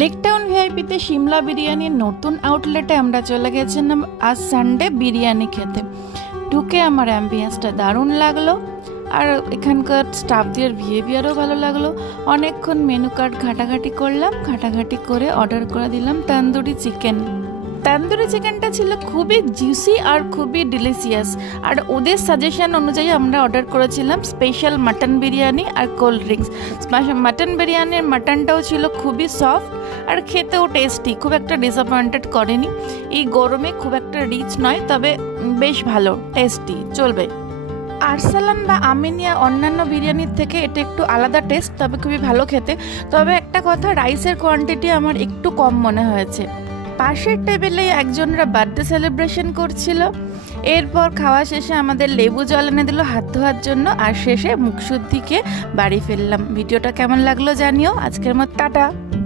লেকটাউন ভিআইপিতে সিমলা বিরিয়ানির নতুন আউটলেটে আমরা চলে গেছিলাম আজ সানডে বিরিয়ানি খেতে। ঢুকে আমার অ্যাম্বিয়েন্সটা দারুণ লাগলো, আর এখানকার স্টাফদের বিহেভিয়ারও ভালো লাগলো। অনেকক্ষণ মেনু কার্ড ঘাটাঘাটি করলাম, ঘাটাঘাটি করে অর্ডার করে দিলাম তান্দুরি চিকেন। তান্দুরি চিকেনটা ছিল খুবই জুসি আর খুবই ডিলিশিয়াস, আর ওদের সাজেশন অনুযায়ী আমরা অর্ডার করেছিলাম স্পেশাল মাটন বিরিয়ানি আর কোল্ড ড্রিঙ্কস। মাটন বিরিয়ানির মাটনটাও ছিল খুবই সফট আর খেতেও টেস্টি, খুব একটা ডিসঅ্যাপয়েন্টেড করেনি। এই গরমে খুব একটা রিচ নয়, তবে বেশ ভালো টেস্টি, চলবে। আরসালান বা আমিনিয়া অন্যান্য বিরিয়ানির থেকে এটা একটু আলাদা টেস্ট, তবে খুবই ভালো খেতে। তবে একটা কথা, রাইসের কোয়ান্টিটি আমার একটু কম মনে হয়েছে। পাশের টেবিলে একজনরা বার্থডে সেলিব্রেশন করছিল। এরপর খাওয়া শেষে আমাদের লেবু জল এনে দিল হাত ধোয়ার জন্য, আর শেষে মুখশুদ্ধিকে বাড়ি ফিরলাম। ভিডিওটা কেমন লাগলো জানিও। আজকের মতো টাটা।